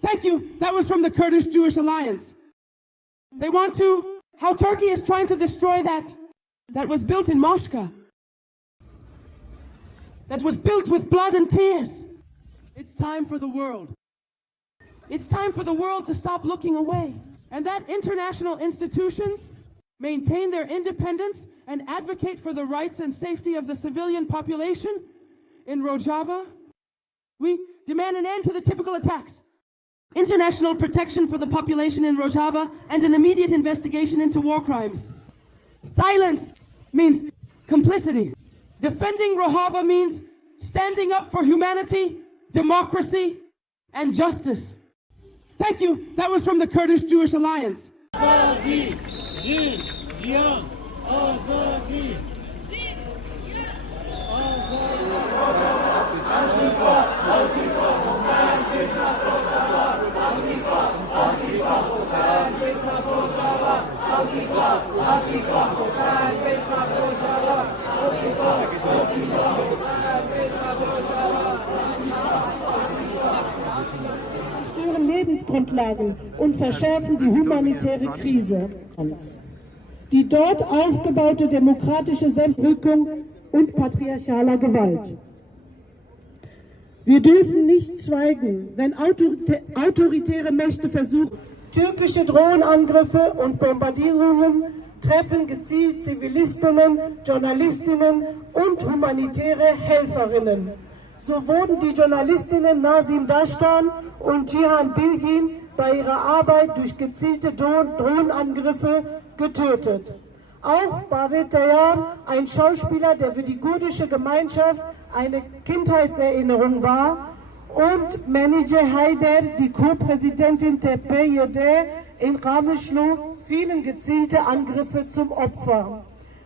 Thank you. That was from the Kurdish-Jewish Alliance. They want to, how Turkey is trying to destroy that was built in Moshka. That was built with blood and tears. It's time for the world. It's time for the world to stop looking away. And that international institutions maintain their independence and advocate for the rights and safety of the civilian population in Rojava. We demand an end to the typical attacks, international protection for the population in Rojava, and an immediate investigation into war crimes. Silence means complicity. Defending Rojava means standing up for humanity, democracy, and justice. Thank you. That was from the Kurdish-Jewish Alliance. Azadi, Jin, Jian, Azadi. Stören Lebensgrundlagen und verschärfen die humanitäre Krise. Die dort aufgebaute demokratische Selbstwirkung und patriarchaler Gewalt. Wir dürfen nicht schweigen, wenn autoritäre Mächte versuchen. Türkische Drohnenangriffe und Bombardierungen treffen gezielt Zivilistinnen, Journalistinnen und humanitäre Helferinnen. So wurden die Journalistinnen Nazim Dastan und Cihan Bilgin bei ihrer Arbeit durch gezielte Drohnenangriffe getötet. Auch Bavit Dayan, ein Schauspieler, der für die kurdische Gemeinschaft eine Kindheitserinnerung war, und Manager Haider, die Co-Präsidentin TPJD in Rameşlu, fielen gezielte Angriffe zum Opfer.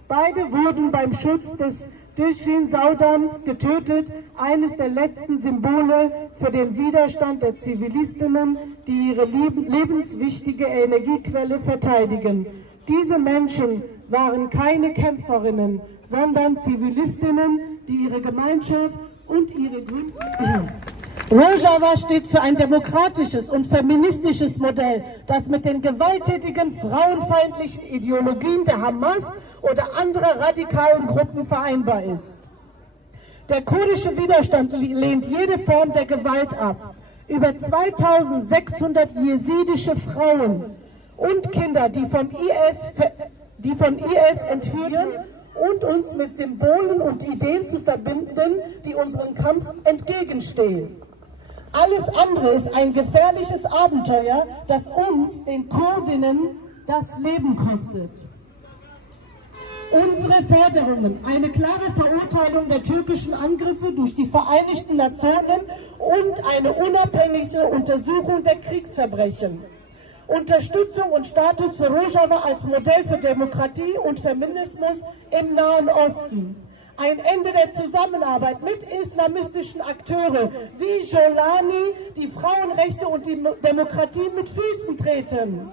Beide wurden beim Schutz des Düzcin-Saudams getötet, eines der letzten Symbole für den Widerstand der Zivilistinnen, die ihre lebenswichtige Energiequelle verteidigen. Diese Menschen waren keine Kämpferinnen, sondern Zivilistinnen, die ihre Gemeinschaft und ihre Rojava steht für ein demokratisches und feministisches Modell, das mit den gewalttätigen, frauenfeindlichen Ideologien der Hamas oder anderer radikalen Gruppen vereinbar ist. Der kurdische Widerstand lehnt jede Form der Gewalt ab. Über 2600 jesidische Frauen und Kinder, die von IS entführen und uns mit Symbolen und Ideen zu verbinden, die unserem Kampf entgegenstehen. Alles andere ist ein gefährliches Abenteuer, das uns, den Kurdinnen, das Leben kostet. Unsere Forderungen: eine klare Verurteilung der türkischen Angriffe durch die Vereinigten Nationen und eine unabhängige Untersuchung der Kriegsverbrechen. Unterstützung und Status für Rojava als Modell für Demokratie und Feminismus im Nahen Osten. Ein Ende der Zusammenarbeit mit islamistischen Akteuren wie Jolani, die Frauenrechte und die Demokratie mit Füßen treten.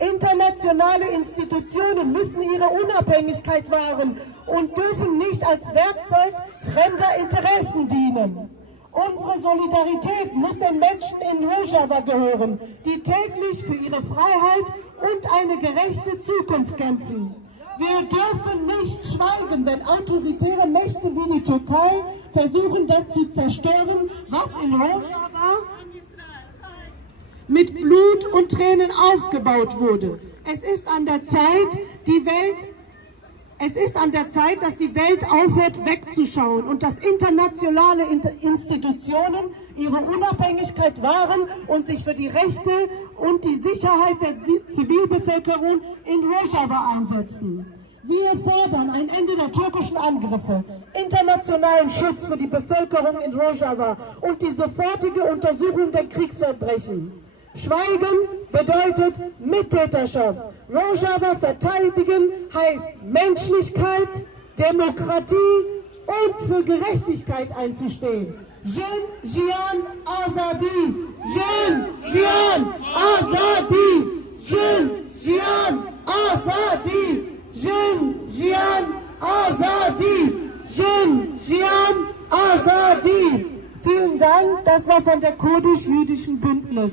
Internationale Institutionen müssen ihre Unabhängigkeit wahren und dürfen nicht als Werkzeug fremder Interessen dienen. Unsere Solidarität muss den Menschen in Rojava gehören, die täglich für ihre Freiheit und eine gerechte Zukunft kämpfen. Wir dürfen nicht schweigen, wenn autoritäre Mächte wie die Türkei versuchen, das zu zerstören, was in Rojava mit Blut und Tränen aufgebaut wurde. Es ist an der Zeit, dass die Welt aufhört wegzuschauen und dass internationale Institutionen ihre Unabhängigkeit wahren und sich für die Rechte und die Sicherheit der Zivilbevölkerung in Rojava einsetzen. Wir fordern ein Ende der türkischen Angriffe, internationalen Schutz für die Bevölkerung in Rojava und die sofortige Untersuchung der Kriegsverbrechen. Schweigen bedeutet Mittäterschaft. Rojava verteidigen heißt Menschlichkeit, Demokratie und für Gerechtigkeit einzustehen. Jin, Jian, Azadi! Jin, Jian, Azadi! Jin, Jian, Azadi! Jin, Jian, Azadi! Jin, Jian, Azadi! Vielen Dank, das war von der kurdisch-jüdischen Bündnis.